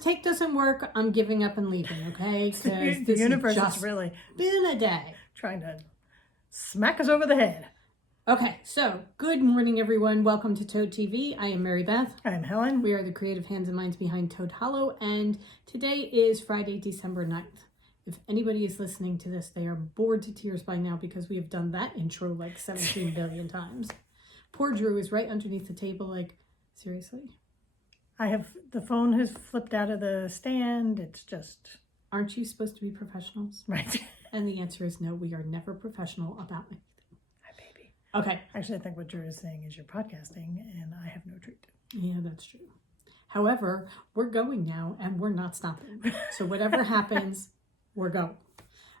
tape doesn't work, I'm giving up and leaving, okay? Because The universe is really been a day. trying to smack us over the head. Okay, so good morning, everyone. Welcome to Toad TV. I am Mary Beth. I'm Helen. We are the creative hands and minds behind Toad Hollow, and today is Friday, December 9th. If anybody is listening to this, they are bored to tears by now because we have done that intro like 17 billion times. Poor Drew is right underneath the table like, seriously? The phone has flipped out of the stand. It's just... Aren't you supposed to be professionals? Right. And the answer is no, we are never professional about anything. Hi, baby. Okay. Actually, I think what Drew is saying is you're podcasting and I have no treat. Yeah, that's true. However, we're going now and we're not stopping. So whatever happens, we're going.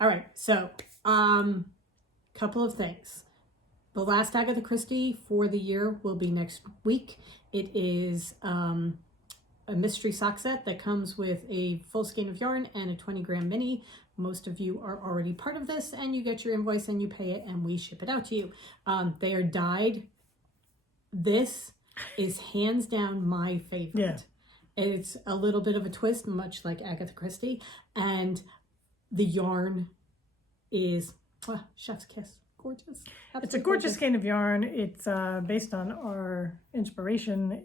All right. So, couple of things. The last Agatha Christie for the year will be next week. It is a mystery sock set that comes with a full skein of yarn and a 20-gram mini. Most of you are already part of this, and you get your invoice and you pay it and we ship it out to you. They are dyed. This is hands down my favorite. Yeah. It's a little bit of a twist, much like Agatha Christie, and the yarn is chef's kiss. Gorgeous. Absolutely It's a gorgeous skein of yarn. It's based on our inspiration.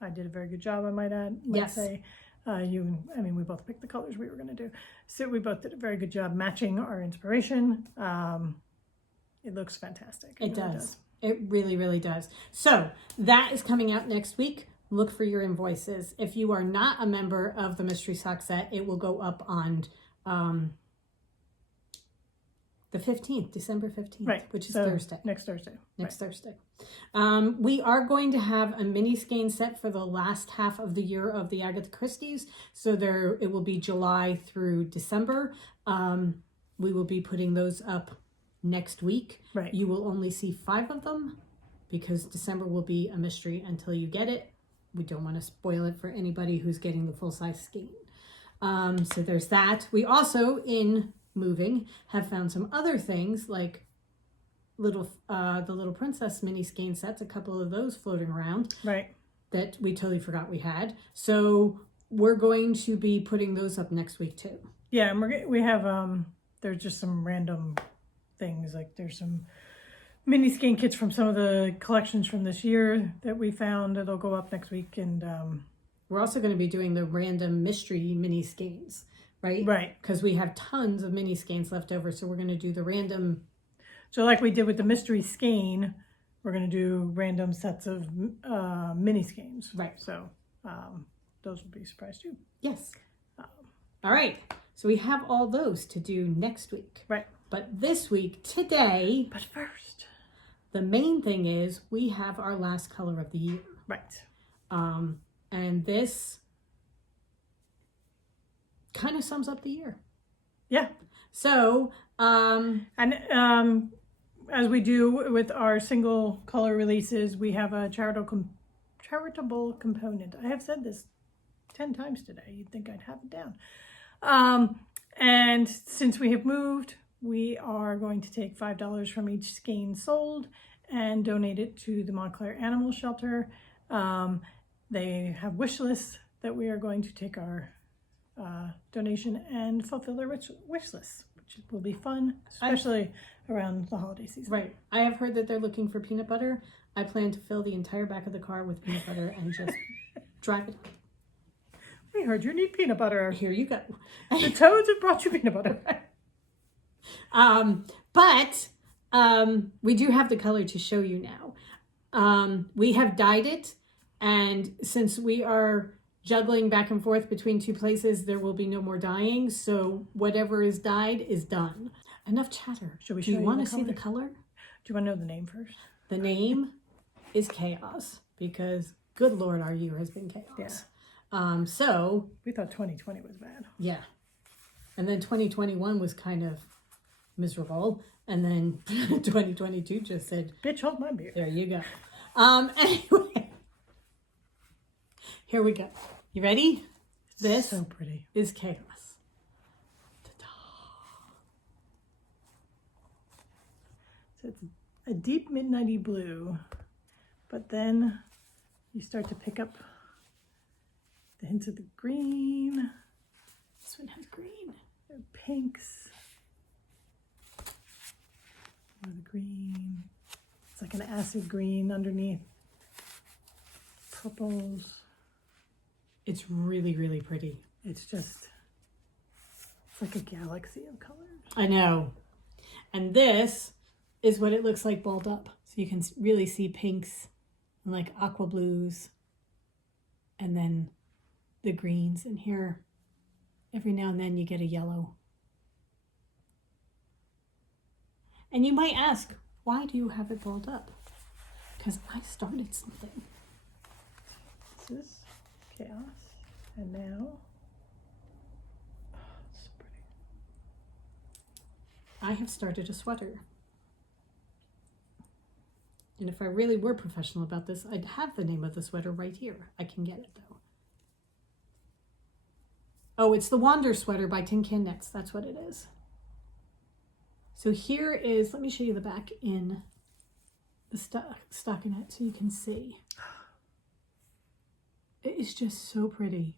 I did a very good job, I might add. Yes. Say. We both picked the colors we were going to do. So we both did a very good job matching our inspiration. It looks fantastic. It really does. It really, really does. So that is coming out next week. Look for your invoices. If you are not a member of the Mystery Sock Set, it will go up on the 15th, December 15th, right, which is Thursday. Next Thursday. Thursday. We are going to have a mini skein set for the last half of the year of the Agatha Christie's. So it will be July through December. We will be putting those up next week. Right. You will only see 5 of them because December will be a mystery until you get it. We don't want to spoil it for anybody who's getting the full-size skein. So there's that. We also, in moving, have found some other things like the Little Princess mini skein sets, a couple of those floating around. Right. That we totally forgot we had. So we're going to be putting those up next week too. Yeah, and we have there's just some random things, like there's some mini skein kits from some of the collections from this year that we found that'll go up next week, and we're also going to be doing the random mystery mini skeins, right? Right. Because we have tons of mini skeins left over, so we're going to do the random. So like we did with the mystery skein, we're going to do random sets of mini skeins. Right. So those will be a surprise too. Yes. All right. So we have all those to do next week. Right. But this week, today. But first, the main thing is we have our last color of the year. Right. And this kind of sums up the year. Yeah. So, as we do with our single color releases, we have a charitable component. I have said this 10 times today. You'd think I'd have it down. And since we have moved, we are going to take $5 from each skein sold and donate it to the Montclair Animal Shelter. They have wish lists that we are going to take our donation and fulfill their wish lists, which will be fun, especially around the holiday season. Right. I have heard that they're looking for peanut butter. I plan to fill the entire back of the car with peanut butter and just drive it. We heard you need peanut butter. Here you go. The Toads have brought you peanut butter. But we do have the color to show you now. We have dyed it, and since we are juggling back and forth between 2 places, there will be no more dyeing. So whatever is dyed is done. Enough chatter. Should we do you show want you to see the color? Do you want to know the name first? The name is Chaos, because good Lord, our year has been chaos. Yeah. So we thought 2020 was bad. Yeah. And then 2021 was kind of miserable. And then 2022 just said, bitch, hold my beer. There you go. Anyway, here we go. You ready? This so pretty. Is Chaos. Ta-da. So it's a deep midnighty blue, but then you start to pick up the hints of the green. This one has green. There are pinks. More the green. It's like an acid green underneath. Purples. It's really, really pretty. It's just, it's like a galaxy of colors. I know. And this is what it looks like balled up. So you can really see pinks and like aqua blues. And then the greens. And here, every now and then you get a yellow. And you might ask, why do you have it balled up? Because I started something. This is chaos. And now, oh, it's so pretty. I have started a sweater. And if I really were professional about this, I'd have the name of the sweater right here. I can get it though. Oh, it's the Wander Sweater by Tin Can Knits. That's what it is. So here is, let me show you the back in the stockinette so you can see. It is just so pretty.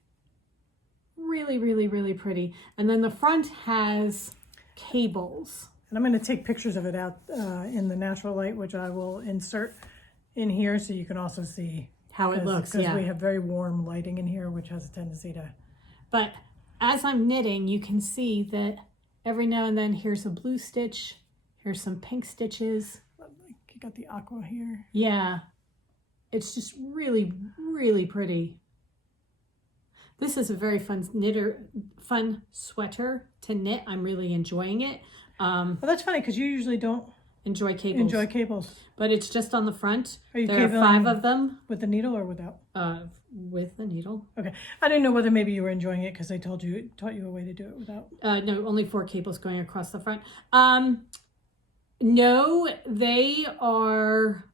Really, really, really pretty. And then the front has cables. And I'm going to take pictures of it out in the natural light, which I will insert in here so you can also see how it looks. Because we have very warm lighting in here, which has a tendency to... But as I'm knitting, you can see that every now and then here's a blue stitch, here's some pink stitches. You got the aqua here. Yeah, it's just really, really pretty. This is a very fun sweater to knit. I'm really enjoying it. Well, that's funny because you usually don't enjoy cables. Enjoy cables. But it's just on the front. Are you there are 5 of them. With the needle or without? With the needle. Okay. I didn't know whether maybe you were enjoying it because they taught you a way to do it without. No, only 4 cables going across the front. No, they are,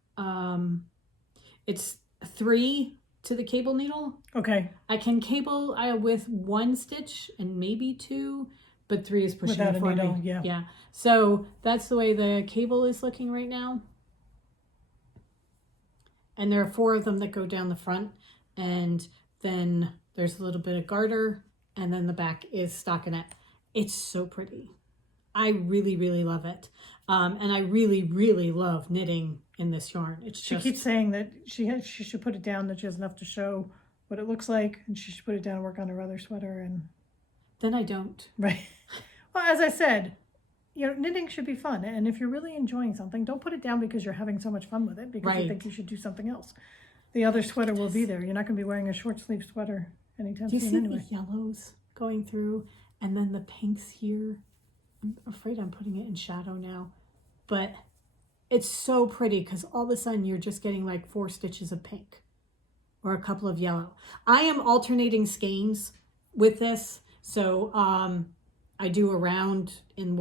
it's 3 to the cable needle. Okay. I can cable with 1 stitch and maybe 2, but 3 is pushing without it a for needle, me. yeah. Yeah. So that's the way the cable is looking right now. And there are 4 of them that go down the front, and then there's a little bit of garter, and then the back is stockinette. It's so pretty. I really, really love it. And I really, really love knitting in this yarn. She keeps saying that she should put it down, that she has enough to show what it looks like, and she should put it down and work on her other sweater. And then I don't. Right. Well, as I said, knitting should be fun. And if you're really enjoying something, don't put it down because you're having so much fun with it, because you think you should do something else. The other sweater will be there. You're not going to be wearing a short sleeve sweater anytime soon anyway. Do you see the yellows going through and then the pinks here? I'm afraid I'm putting it in shadow now. But it's so pretty because all of a sudden you're just getting like 4 stitches of pink or a couple of yellow. I am alternating skeins with this. So I do a round in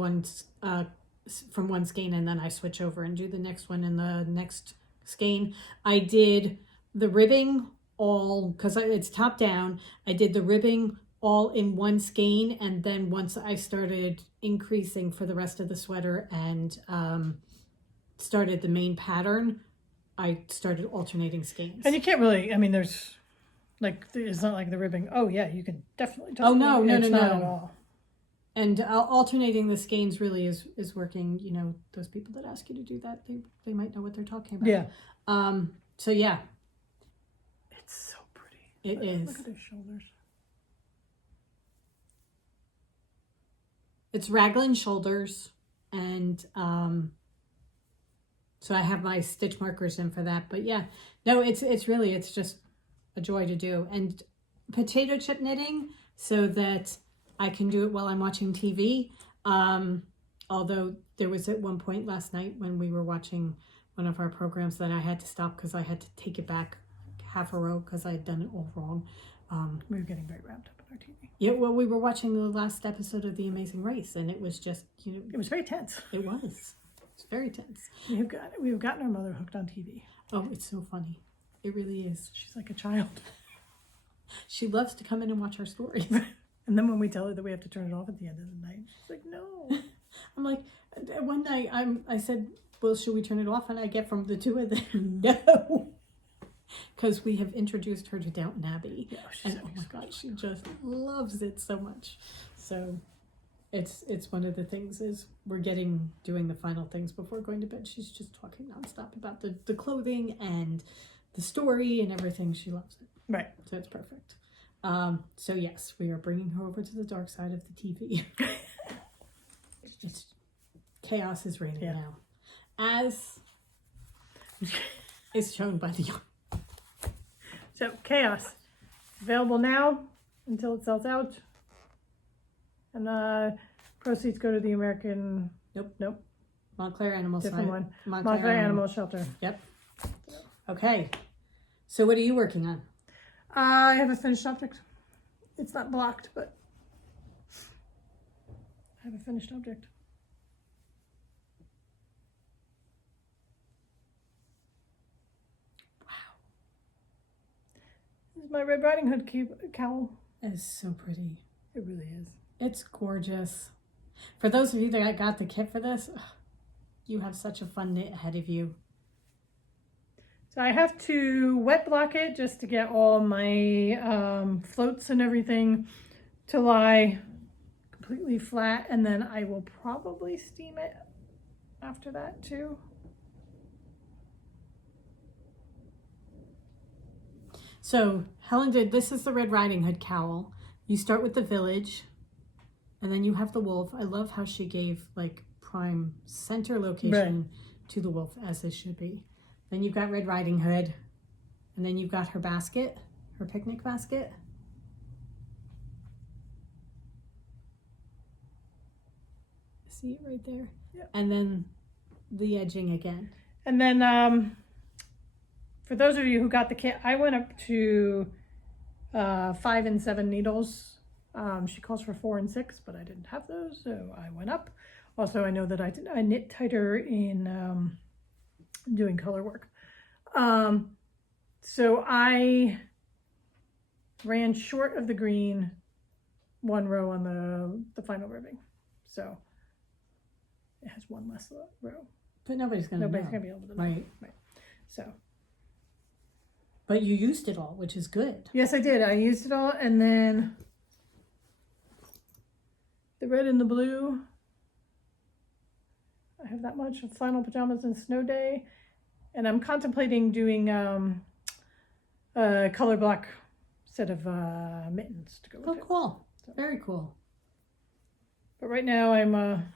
from one skein, and then I switch over and do the next one in the next skein. I did the ribbing all, because it's top down, I did the ribbing all in one skein, and then once I started increasing for the rest of the sweater and started the main pattern, I started alternating skeins. And you can't really, there's like, it's not like the ribbing, oh yeah, you can definitely tell. Oh no, no, no, not no. At all. And alternating the skeins really is working. Those people that ask you to do that, they might know what they're talking about. Yeah. So yeah. It's so pretty. It is. Look at their shoulders. It's raglan shoulders, and so I have my stitch markers in for that. But yeah, no, it's just a joy to do. And potato chip knitting so that I can do it while I'm watching TV. Although there was at one point last night when we were watching one of our programs that I had to stop because I had to take it back half a row because I had done it all wrong. We were getting very wrapped up in our TV. Yeah, well, we were watching the last episode of The Amazing Race, and it was just, it was very tense. It was. It's very tense. We've gotten our mother hooked on TV. Oh, it's so funny. It really is. She's like a child. She loves to come in and watch our stories. And then when we tell her that we have to turn it off at the end of the night, she's like, no. I'm like, one night I said, well, should we turn it off? And I get from the 2 of them, no. because we have introduced her to Downton Abbey. Yeah, she's And oh my God, she just loves it so much. So it's one of the things is we're doing the final things before going to bed. She's just talking nonstop about the clothing and the story and everything. She loves it. Right. So it's perfect. So yes, we are bringing her over to the dark side of the TV. It's chaos is reigning now, as is shown by the young. So Chaos, available now until it sells out. And proceeds go to the American. Nope. Montclair Animal Different Science. one. Montclair Animal Shelter. Yep. Okay. So what are you working on? I have a finished object. It's not blocked, but I have a finished object. Wow. This is my Red Riding Hood cowl. That is so pretty. It really is. It's gorgeous. For those of you that got the kit for this, you have such a fun knit ahead of you. So I have to wet block it just to get all my floats and everything to lie completely flat, and then I will probably steam it after that too. So Helen this is the Red Riding Hood cowl. You start with the village and then you have the wolf. I love how she gave like prime center location to the wolf, as it should be. Then you've got Red Riding Hood, and then you've got her basket, her picnic basket. See it right there? Yep. And then the edging again. And then for those of you who got the kit, I went up to 5 and 7 needles. She calls for 4 and 6, but I didn't have those, so I went up. Also, I know that I knit tighter in doing color work. So I ran short of the green 1 row on the final ribbing. So it has 1 less row. But nobody's gonna be able to know. Right. So. But you used it all, which is good. Yes, I did. I used it all, and then the red and the blue. I have that much of flannel pajamas and snow day, and I'm contemplating doing a color block set of mittens to go with it. Oh, cool. So. Very cool. But right now I'm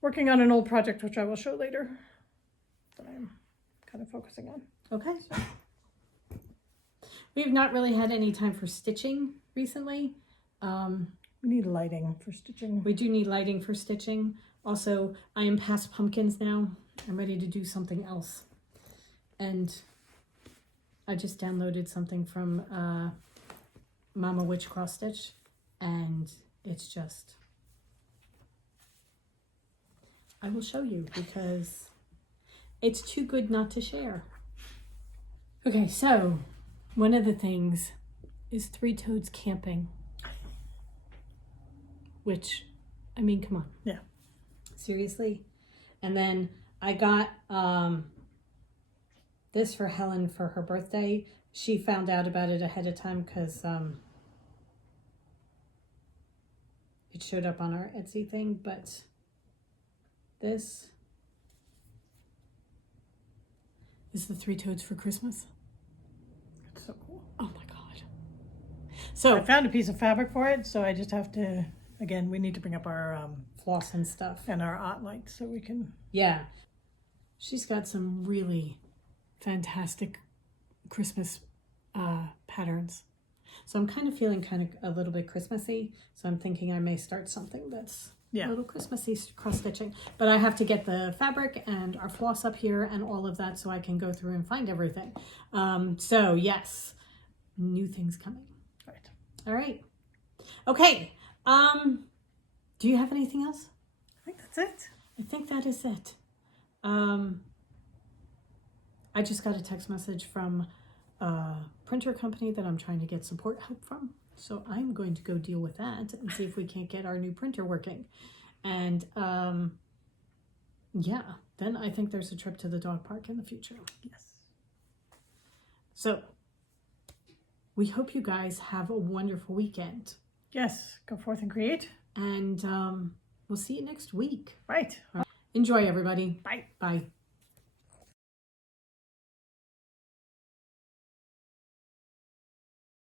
working on an old project, which I will show later, that I'm kind of focusing on. Okay. So. We've not really had any time for stitching recently. We need lighting for stitching. We do need lighting for stitching. Also, I am past pumpkins now. I'm ready to do something else. And I just downloaded something from Mama Witch Cross Stitch, and it's just, I will show you because it's too good not to share. Okay, so one of the things is Three Toads camping, which, I mean, come on. Yeah. Seriously? And then I got this for Helen for her birthday. She found out about it ahead of time because it showed up on our Etsy thing, but this is the Three Toads for Christmas. It's so cool. Oh my God. So I found a piece of fabric for it, so I just have to, again, we need to bring up our floss and stuff. And our art light so we can. Yeah. She's got some really fantastic Christmas patterns. So I'm kind of feeling kind of a little bit Christmassy. So I'm thinking I may start something that's a little Christmassy cross stitching. But I have to get the fabric and our floss up here and all of that so I can go through and find everything. So yes, new things coming. Right. All right. Okay. Do you have anything else? I think that's it. I think that is it. I just got a text message from a printer company that I'm trying to get support help from. So I'm going to go deal with that and see if we can't get our new printer working. And yeah, then I think there's a trip to the dog park in the future. Yes. So we hope you guys have a wonderful weekend. Yes, go forth and create. And we'll see you next week. Right. Enjoy, everybody. Bye. Bye.